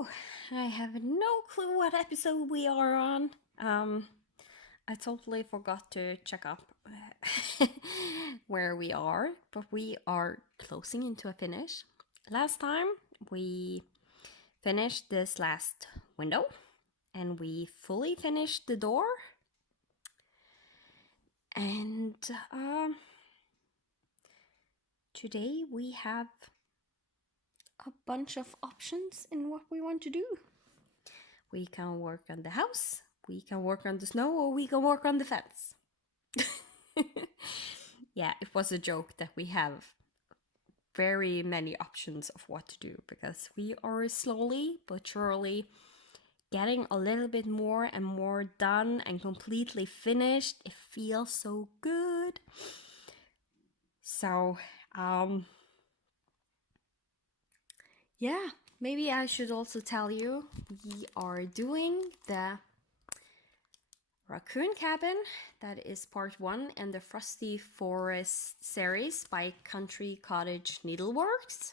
So, I have no clue what episode we are on. I totally forgot to check up where we are, but we are closing into a finish. Last time we finished this last window and we fully finished the door. And today we have a bunch of options in what we want to do. We can work on the house, we can work on the snow, or we can work on the fence. Yeah, it was a joke that we have very many options of what to do because we are slowly but surely getting a little bit more and more done and completely finished. It feels so good. So, yeah, maybe I should also tell you we are doing the Raccoon Cabin, that is part 1 in the Frosty Forest series by Cottage Needleworks.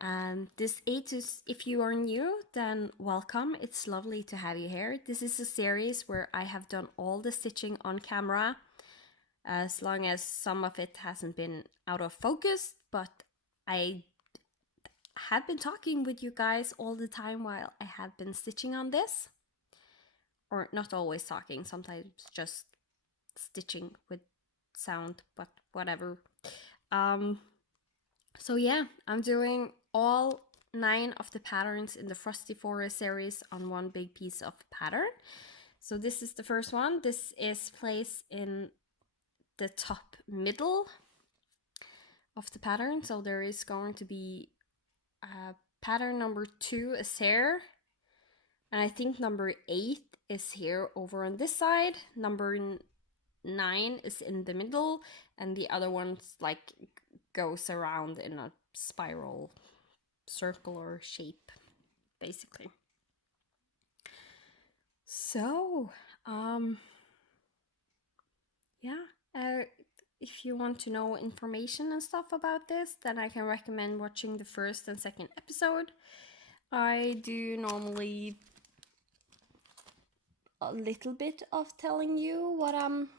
And this is, if you are new, then welcome. It's lovely to have you here. This is a series where I have done all the stitching on camera, as long as some of it hasn't been out of focus, but I have been talking with you guys all the time while I have been stitching on this. Or not always talking, sometimes just stitching with sound, but whatever. So yeah, I'm doing all 9 of the patterns in the Frosty Forest series on one big piece of pattern. So this is the first one. This is placed in the top middle of the pattern. So there is going to be pattern number 2 is here. And I think number 8 is here over on this side. Number 9 is in the middle, and the other one's like goes around in a spiral circular shape, basically. So, yeah, if you want to know information and stuff about this, then I can recommend watching the first and second episode. I do normally a little bit of telling you what I'm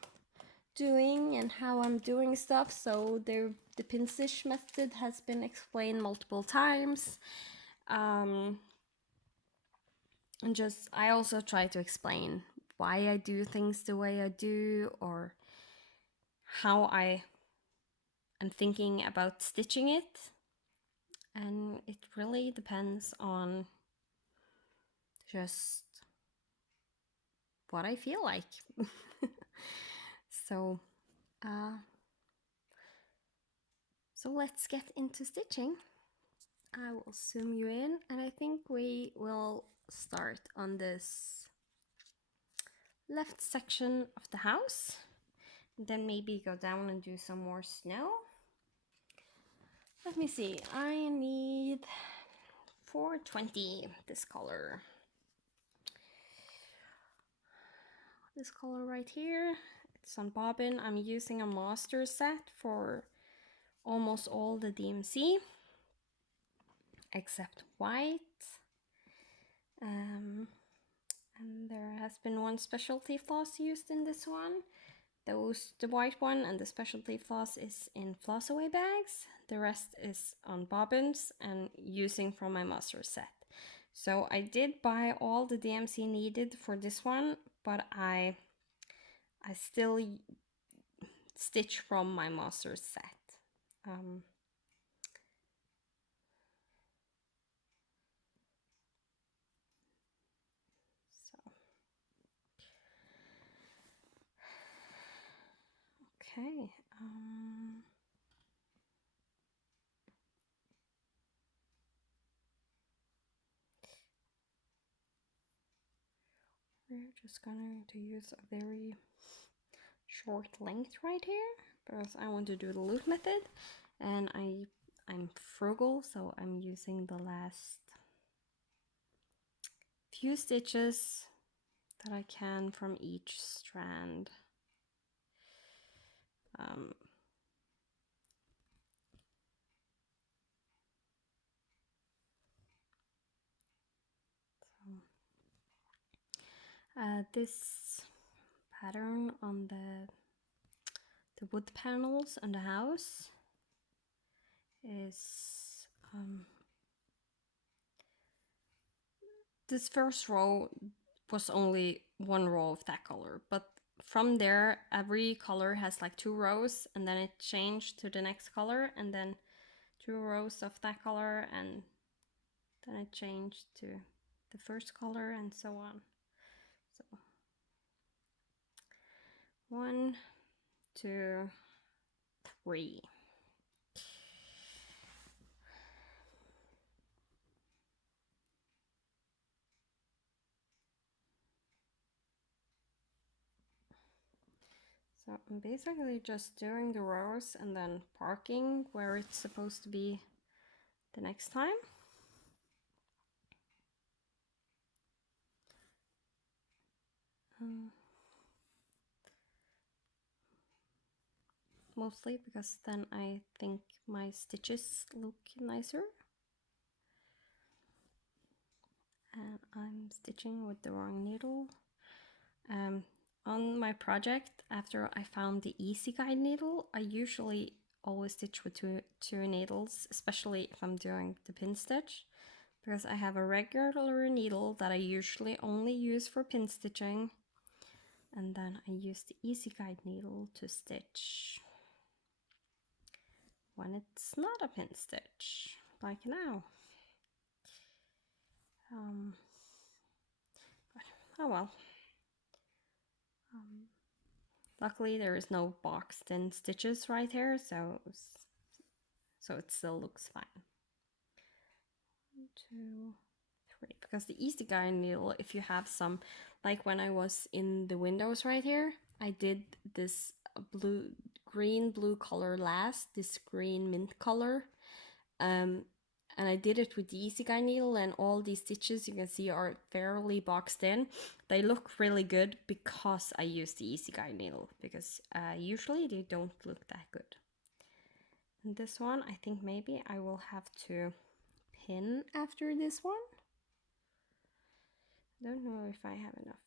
doing and how I'm doing stuff. So the pin stitch method has been explained multiple times. And just I also try to explain why I do things the way I do, or how I am thinking about stitching it. And it really depends on just what I feel like. So so let's get into stitching. I will zoom you in, and I think we will start on this left section of the house, then maybe go down and do some more snow. Let me see, I need 420, this color right here. It's on bobbin. I'm using a master set for almost all the DMC except white. And there has been one specialty floss used in this one. The white one and the specialty floss is in floss away bags. The rest is on bobbins and using from my master set. So I did buy all the DMC needed for this one, but I still stitch from my master set. Okay. We're just going to use a very short length right here because I want to do the loop method, and I'm frugal, so I'm using the last few stitches that I can from each strand. This pattern on the wood panels on the house is this first row was only one row of that color, but from there every color has like 2 rows, and then it changed to the next color, and then 2 rows of that color, and then it changed to the first color, and so on. So 1, 2, 3. So I'm basically just doing the rows and then parking where it's supposed to be the next time. Mostly because then I think my stitches look nicer. And I'm stitching with the wrong needle. On my project, after I found the easy guide needle, I usually always stitch with two needles, especially if I'm doing the pin stitch, because I have a regular needle that I usually only use for pin stitching, and then I use the easy guide needle to stitch when it's not a pin stitch, like now. But, oh well. Luckily there is no boxed in stitches right here, so it still looks fine. 1, 2, 3. Because the easy guide needle, if you have some, like when I was in the windows right here, I did this green blue color last, this green mint color, and I did it with the easy guide needle, and all these stitches you can see are fairly boxed in. They look really good because I use the easy guide needle, because usually they don't look that good. And this one, I think maybe I will have to pin after this one. I don't know if I have enough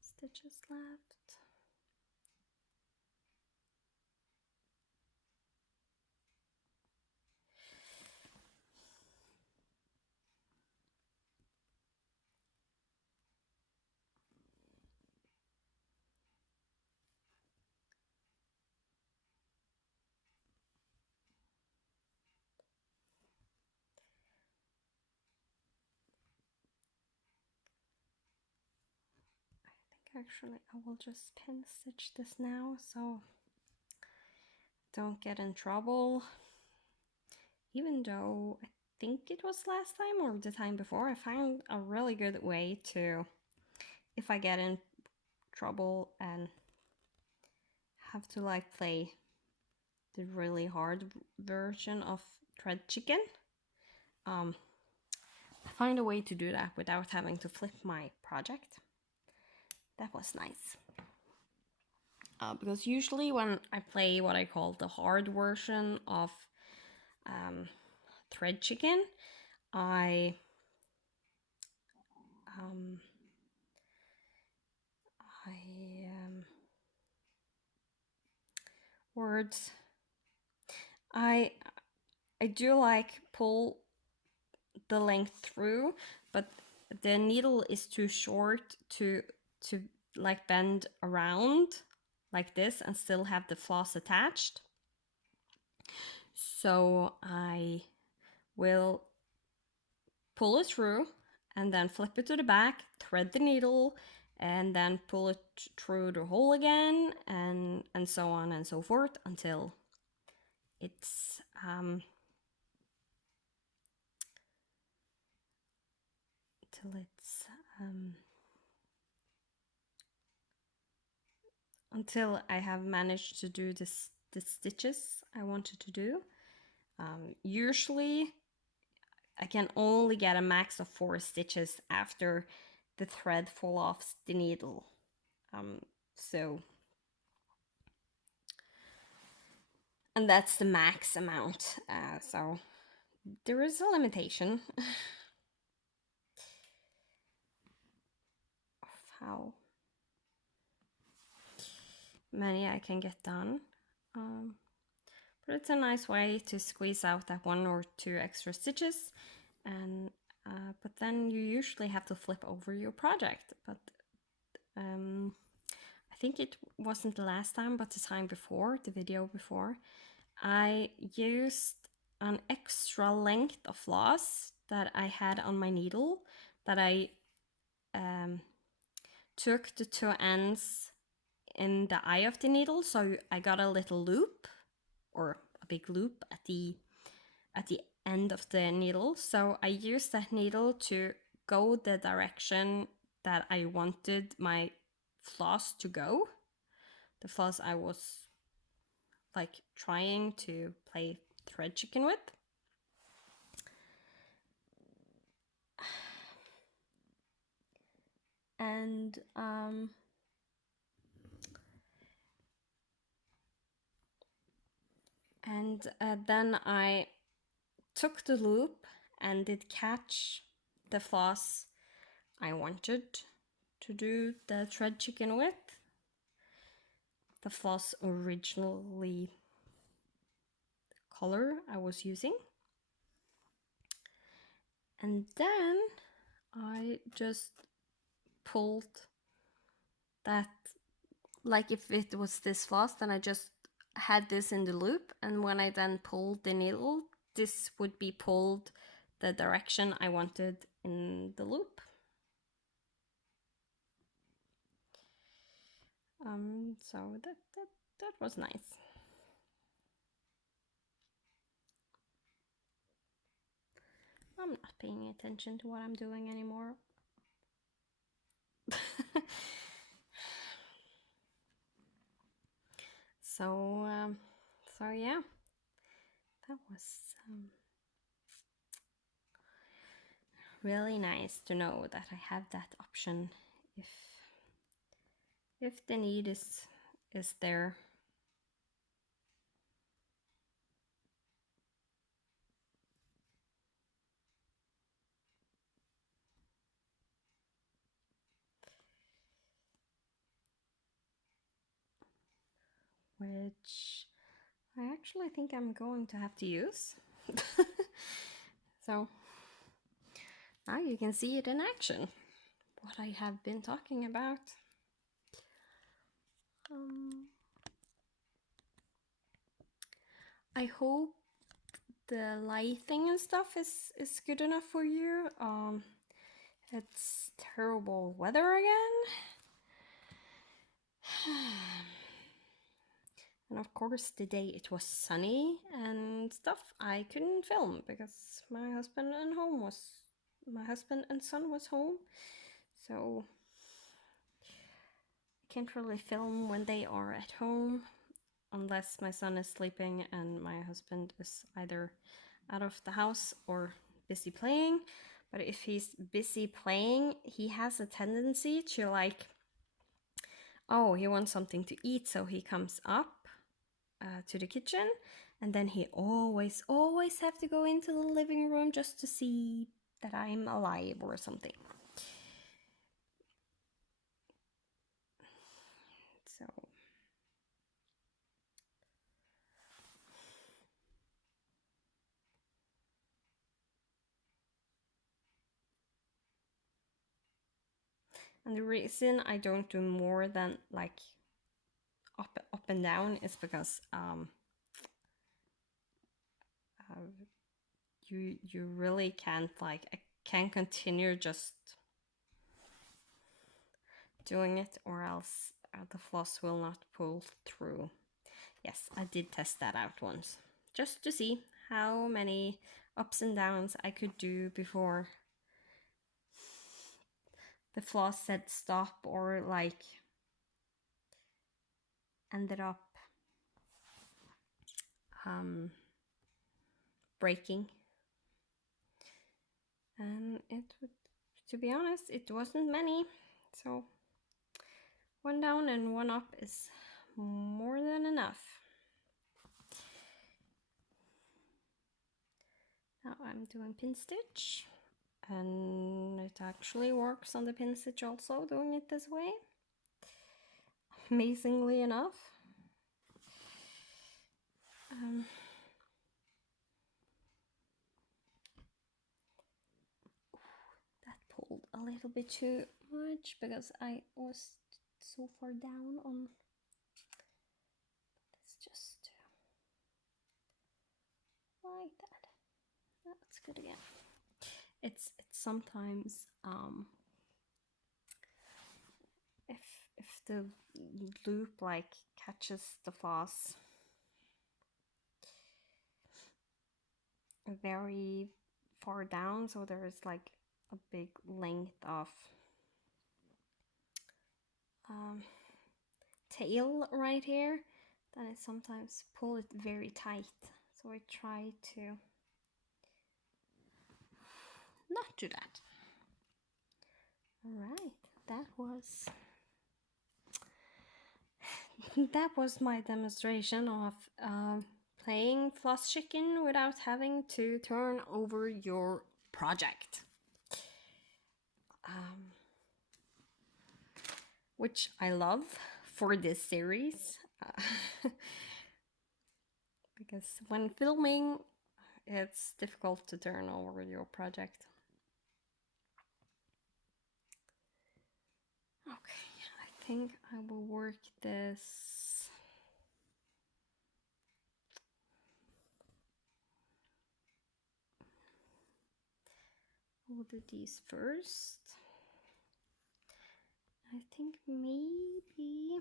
stitches left. Actually, I will just pin stitch this now so don't get in trouble. Even though I think it was last time or the time before, I found a really good way to, if I get in trouble and have to like play the really hard version of thread chicken, I find a way to do that without having to flip my project. That was nice. Because usually when I play what I call the hard version of thread chicken, I words. I do like pull the length through, but the needle is too short to like bend around like this and still have the floss attached. So I will pull it through and then flip it to the back, thread the needle, and then pull it through the hole again, and so on and so forth until it's until I have managed to do the stitches I wanted to do. Usually I can only get a max of 4 stitches after the thread fall off the needle. And that's the max amount. So there is a limitation. how many I can get done. But it's a nice way to squeeze out that 1 or 2 extra stitches, and but then you usually have to flip over your project. But I think it wasn't the last time, but the time before, the video before, I used an extra length of floss that I had on my needle that I took the 2 ends in the eye of the needle, so I got a little loop or a big loop at the end of the needle. So I used that needle to go the direction that I wanted my floss to go, the floss I was like trying to play thread chicken with. And then I took the loop and did catch the floss I wanted to do the thread chicken with, the floss originally color I was using. And then I just pulled that, like if it was this floss, then I just had this in the loop, and when I then pulled the needle, this would be pulled the direction I wanted in the loop. So that was nice. I'm not paying attention to what I'm doing anymore. So yeah, that was really nice to know that I have that option if the need is there. Which I actually think I'm going to have to use. So now you can see it in action, what I have been talking about. I hope the lighting and stuff is good enough for you. It's terrible weather again. And of course, the day it was sunny and stuff, I couldn't film because my husband and son was home. So I can't really film when they are at home, unless my son is sleeping and my husband is either out of the house or busy playing. But if he's busy playing, he has a tendency to like, oh, he wants something to eat, so he comes up to the kitchen, and then he always have to go into the living room just to see that I'm alive or something. So and the reason I don't do more than like up and down is because you really can't, like, I can't continue just doing it, or else the floss will not pull through. Yes, I did test that out once, just to see how many ups and downs I could do before the floss said stop, or like ended up breaking. And to be honest, it wasn't many, so 1 down and 1 up is more than enough. Now I'm doing pin stitch. And it actually works on the pin stitch also, doing it this way, amazingly enough. That pulled a little bit too much because I was so far down on. Let's just like that. That's good again. It's sometimes if the loop like catches the floss very far down, so there's like a big length of tail right here, then I sometimes pull it very tight. So I try to not do that. All right, that was my demonstration of playing floss chicken without having to turn over your project. Which I love for this series. Because when filming, it's difficult to turn over your project. Okay, I think I will work this. We'll do these first. I think maybe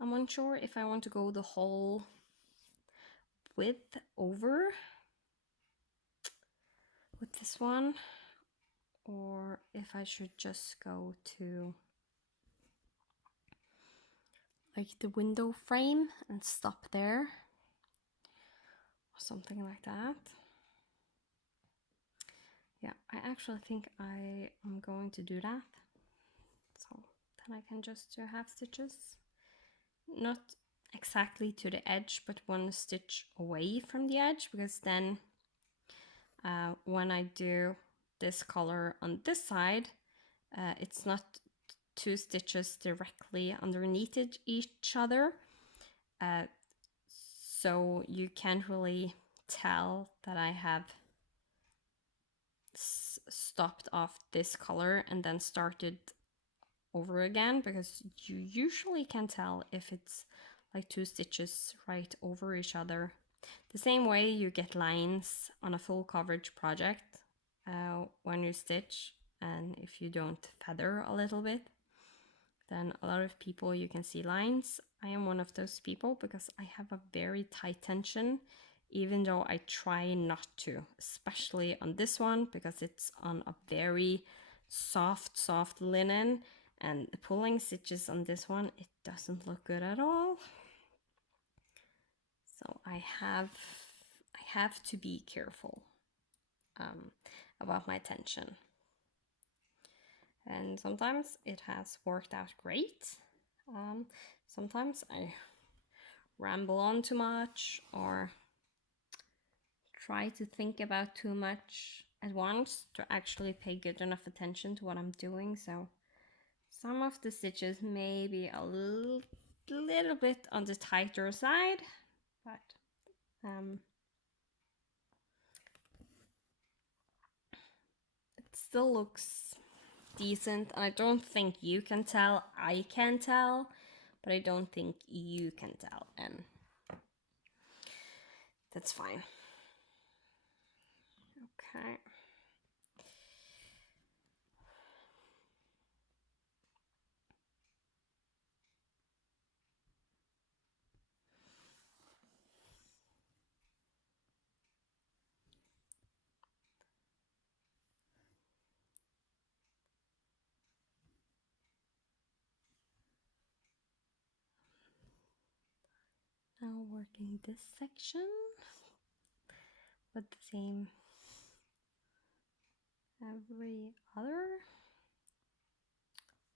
I'm unsure if I want to go the whole width over with this one, or if I should just go to like the window frame and stop there, or something like that. Yeah, I actually think I am going to do that. So then I can just do half stitches, not exactly to the edge, but one stitch away from the edge, because then when I do this color on this side, it's not two stitches directly underneath each other, so you can't really tell that I have stopped off this color and then started over again, because you usually can tell if it's like two stitches right over each other. The same way you get lines on a full coverage project when you stitch, and if you don't feather a little bit, then a lot of people you can see lines. I am one of those people because I have a very tight tension, even though I try not to, especially on this one because it's on a very soft linen, and the pulling stitches on this one, it doesn't look good at all. So I have to be careful about my tension. And sometimes it has worked out great. Sometimes I ramble on too much or try to think about too much at once to actually pay good enough attention to what I'm doing. So some of the stitches may be a little bit on the tighter side, but it still looks decent. And I don't think you can tell. I can tell, but I don't think you can tell, and that's fine. Okay. Now working this section, but the same every other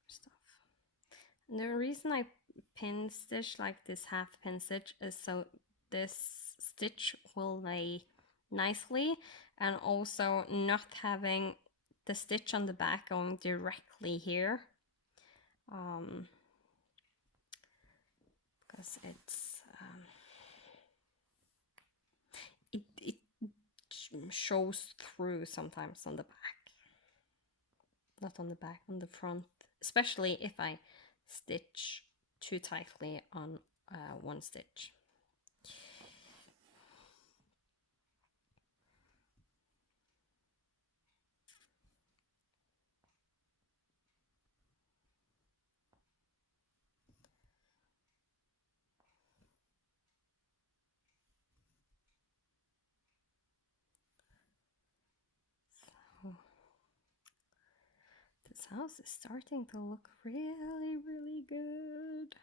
stuff. And the reason I pin stitch like this half pin stitch is so this stitch will lay nicely, and also not having the stitch on the back going directly here, because it shows through sometimes on the back, not on the back, on the front, especially if I stitch too tightly on one stitch. So this house is starting to look really, really good.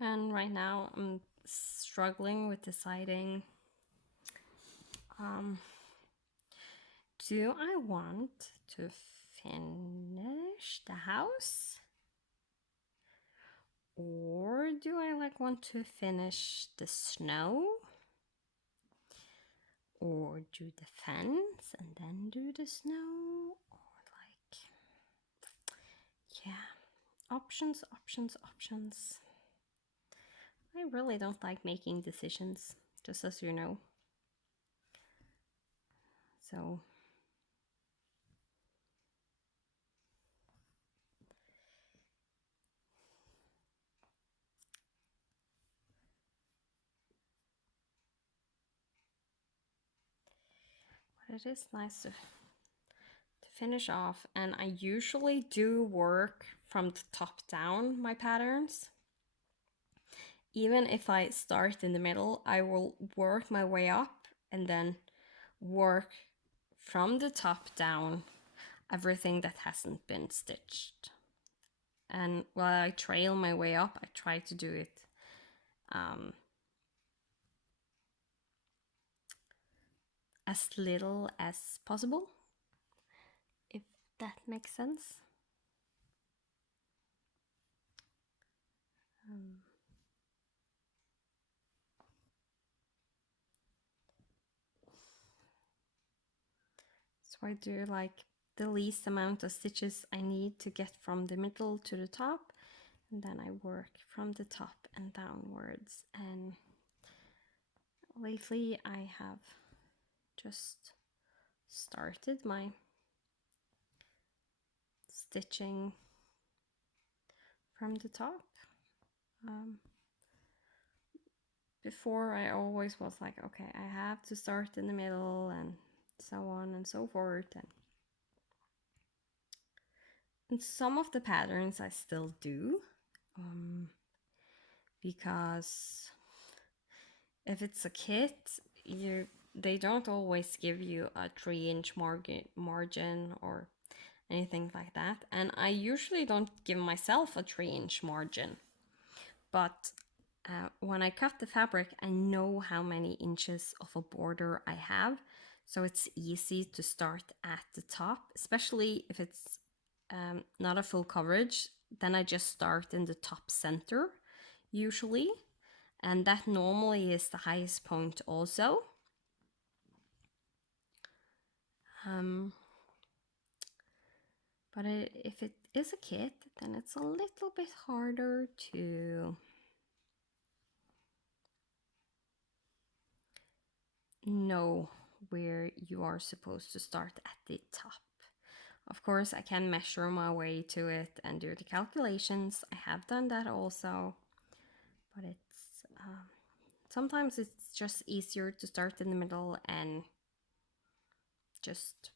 And right now I'm struggling with deciding, do I want to finish the house, or do I want to finish the snow, or do the fence and then do the snow, or yeah, options. I really don't like making decisions, just as you know. So but it is nice to finish off, and I usually do work from the top down my patterns. Even if I start in the middle, I will work my way up and then work from the top down everything that hasn't been stitched. And while I trail my way up, I try to do it as little as possible, if that makes sense. So I do the least amount of stitches I need to get from the middle to the top, and then I work from the top and downwards. And lately I have just started my stitching from the top. Before I always was like, okay, I have to start in the middle and so on and so forth. And some of the patterns I still do, because if it's a kit, they don't always give you a 3-inch margin or anything like that. And I usually don't give myself a 3-inch margin, but when I cut the fabric, I know how many inches of a border I have, so it's easy to start at the top, especially if it's not a full coverage. Then I just start in the top center usually, and that normally is the highest point also. But if it is a kit, then it's a little bit harder to know where you are supposed to start at the top. Of course, I can measure my way to it and do the calculations. I have done that also, but it's sometimes it's just easier to start in the middle and just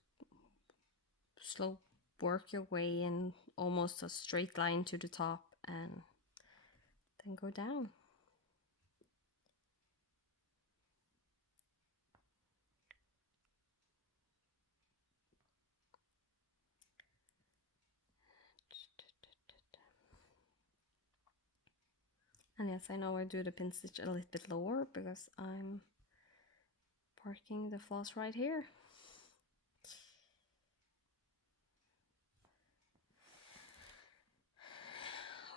slow work your way in almost a straight line to the top and then go down. And yes, I know I do the pin stitch a little bit lower because I'm parking the floss right here.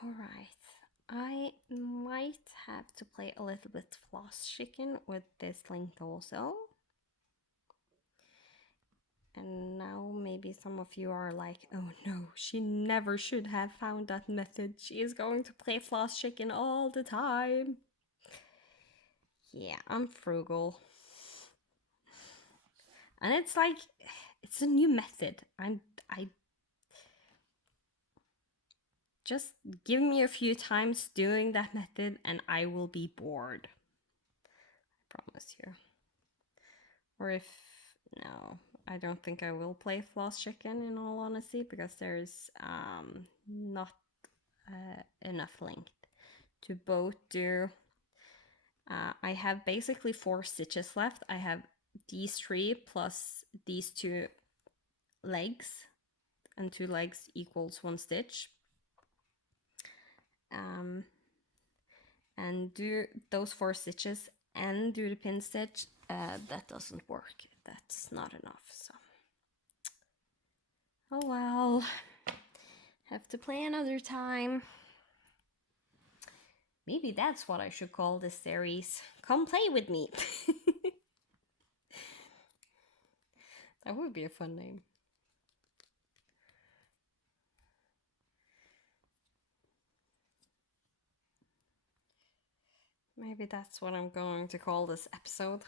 All right. I might have to play a little bit floss chicken with this length also. And now maybe some of you are like, oh no, she never should have found that method. She is going to play floss chicken all the time. Yeah, I'm frugal. And it's like, it's a new method. I just give me a few times doing that method and I will be bored. I promise you. Or if, no, I don't think I will play floss chicken in all honesty, because there's not enough length to both do. I have basically 4 stitches left. I have these 3 plus these 2 legs, and 2 legs equals 1 stitch. And do those 4 stitches and do the pin stitch. That doesn't work. That's not enough. So, oh well, have to play another time. Maybe that's what I should call this series. Come play with me. That would be a fun name. Maybe that's what I'm going to call this episode.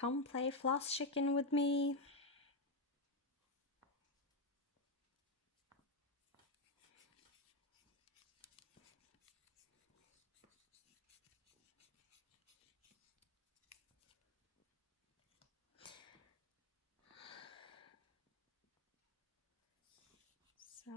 Come play floss chicken with me. So,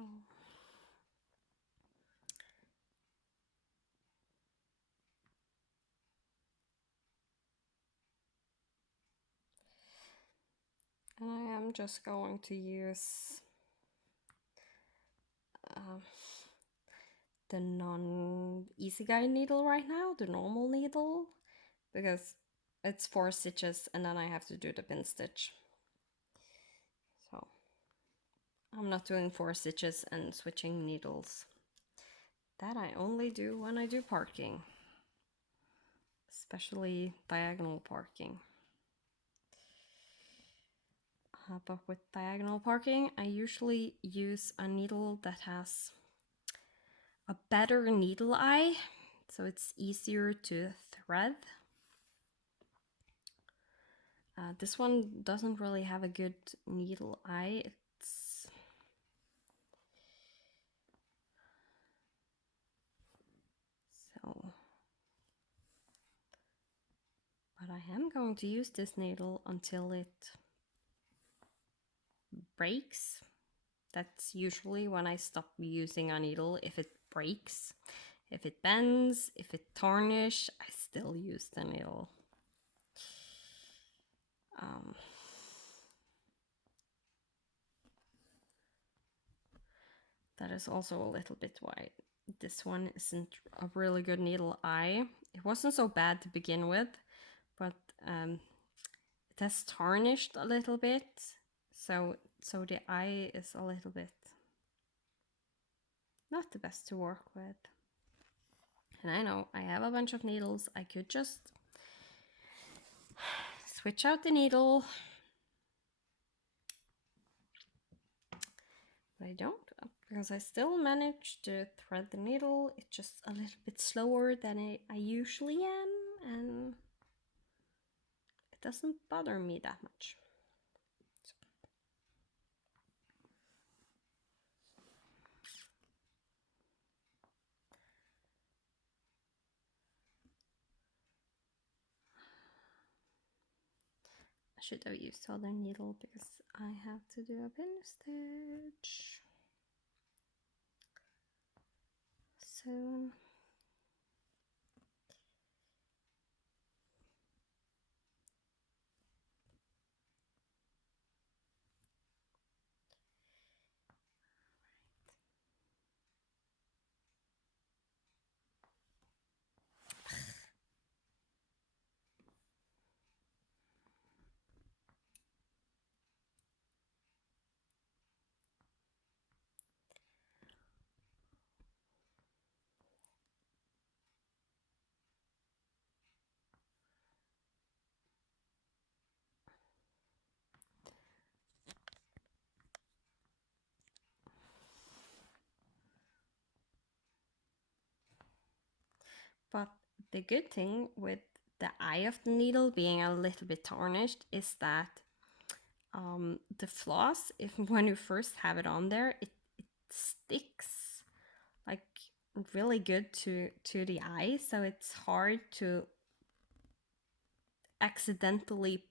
and I am just going to use the non-easy guide needle right now, the normal needle, because it's 4 stitches and then I have to do the pin stitch. So I'm not doing 4 stitches and switching needles. That I only do when I do parking, especially diagonal parking. But with diagonal parking, I usually use a needle that has a better needle eye, so it's easier to thread. This one doesn't really have a good needle eye. But I am going to use this needle until it breaks. That's usually when I stop using a needle, if it breaks. If it bends, if it tarnishes, I still use the needle. That is also a little bit why this one isn't a really good needle eye. It wasn't so bad to begin with, but it has tarnished a little bit, so the eye is a little bit not the best to work with. And I know I have a bunch of needles. I could just switch out the needle, but I don't, because I still manage to thread the needle. It's just a little bit slower than I usually am, and it doesn't bother me that much. I should have used other needle because I have to do a pin stitch soon. But the good thing with the eye of the needle being a little bit tarnished is that the floss, if when you first have it on there, it sticks like really good to the eye, so it's hard to accidentally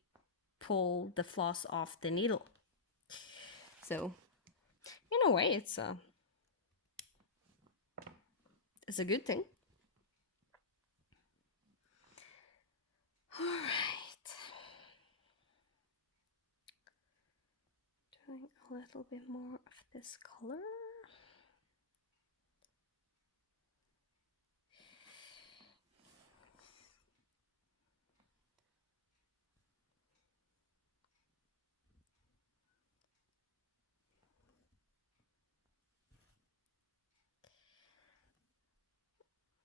pull the floss off the needle. So in a way, it's a good thing. All right, doing a little bit more of this color.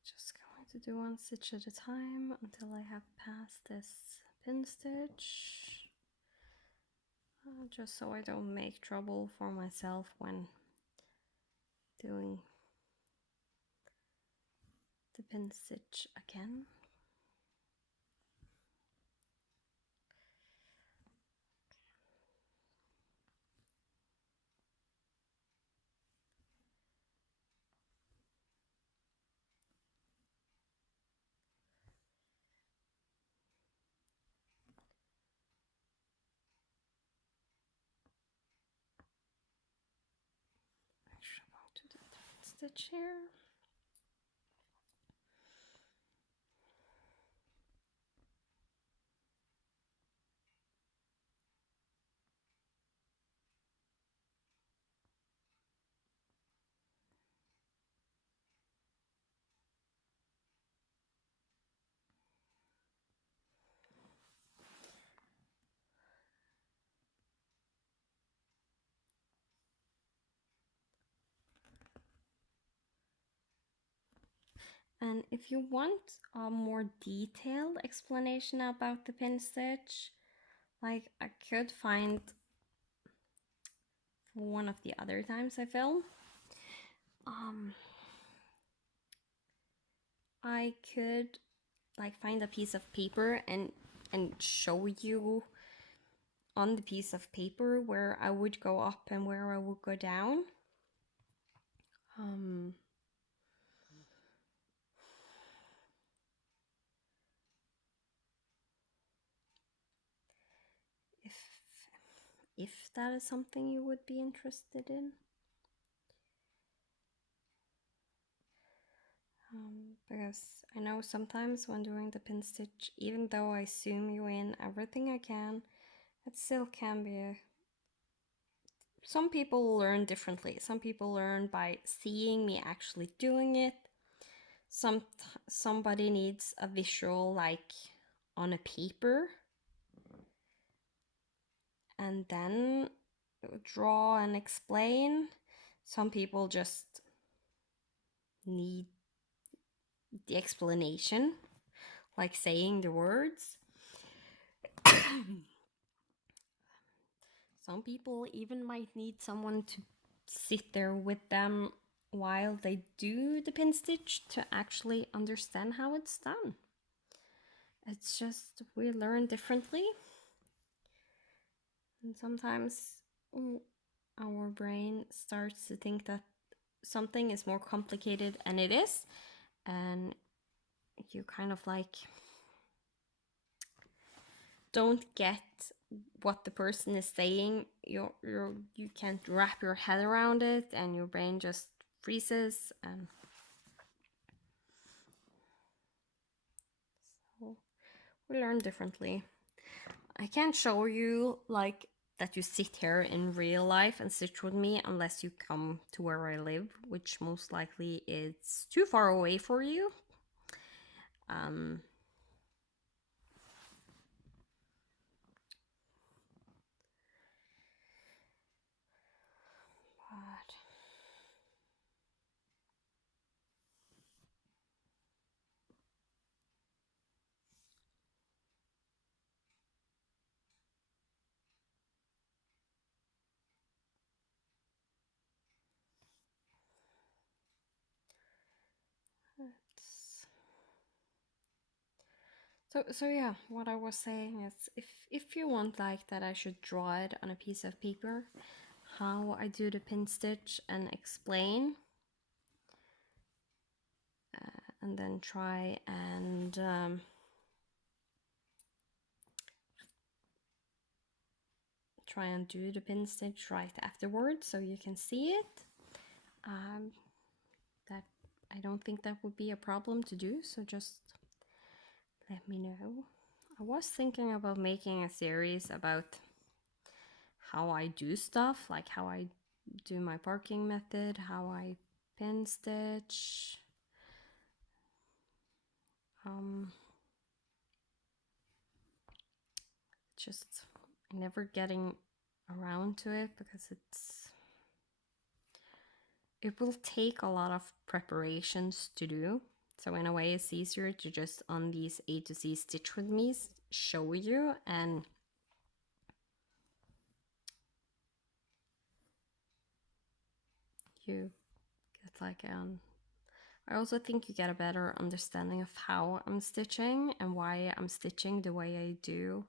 Just going to do one stitch at a time until I have passed this pin stitch, just so I don't make trouble for myself when doing the pin stitch again. Actually, I'm going to do the pin stitch here. And if you want a more detailed explanation about the pin stitch, like I could find one of the other times I film, I could like find a piece of paper and show you on the piece of paper where I would go up and where I would go down. If that is something you would be interested in. Because I know sometimes when doing the pin stitch, even though I zoom you in everything I can, it still can be some people learn differently. Some people learn by seeing me actually doing it. Somebody needs a visual like on a paper and then draw and explain. Some people just need the explanation, like saying the words. Some people even might need someone to sit there with them while they do the pin stitch to actually understand how it's done. It's just we learn differently. And sometimes our brain starts to think that something is more complicated than it is. And you kind of like don't get what the person is saying. You can't wrap your head around it and your brain just freezes, and so we learn differently. I can't show you like that you sit here in real life and stitch with me unless you come to where I live, which most likely is too far away for you. So yeah, what I was saying is, if you want like that, I should draw it on a piece of paper, how I do the pin stitch and explain, and then try and do the pin stitch right afterwards, so you can see it. That I don't think that would be a problem to do. So just let me know. I was thinking about making a series about how I do stuff, like how I do my parking method, how I pin stitch. Just never getting around to it because it will take a lot of preparations to do. So in a way it's easier to just on these A to Z stitch with me show you, and you get like I also think you get a better understanding of how I'm stitching and why I'm stitching the way I do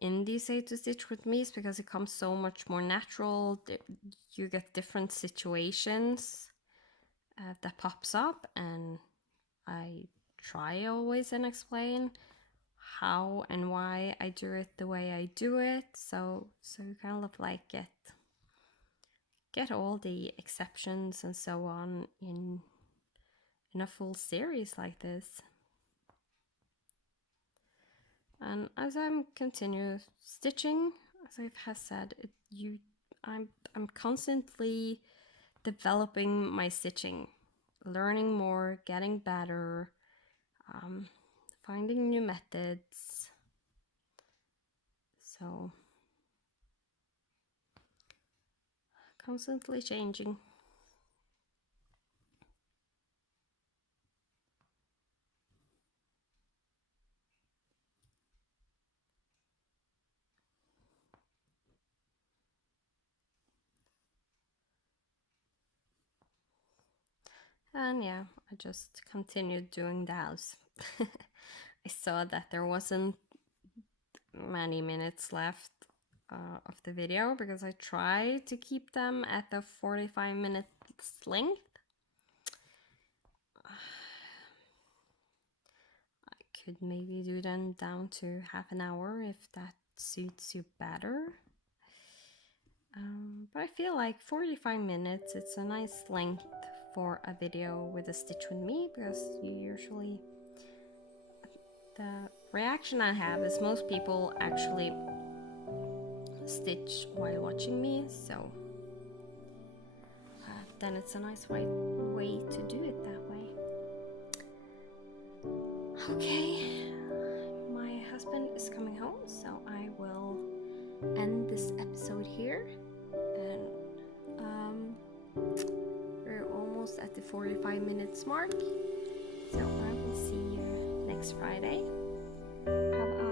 in these A to Stitch with me, because it comes so much more natural. You get different situations that pops up, and I try always and explain how and why I do it the way I do it, so you kind of like get all the exceptions and so on in a full series like this. And as I'm continue stitching, as I have said, I'm constantly developing my stitching, learning more, getting better, finding new methods. So constantly changing. And yeah, I just continued doing those. I saw that there wasn't many minutes left of the video because I tried to keep them at the 45 minutes length. I could maybe do them down to half an hour if that suits you better. But I feel like 45 minutes, it's a nice length for a video with a stitch with me, because you usually, the reaction I have is most people actually stitch while watching me, so then it's a nice way to do it that way. Okay, my husband is coming home, so I will end this episode here, and we're almost at the 45 minutes mark, so I will see you next Friday. Have a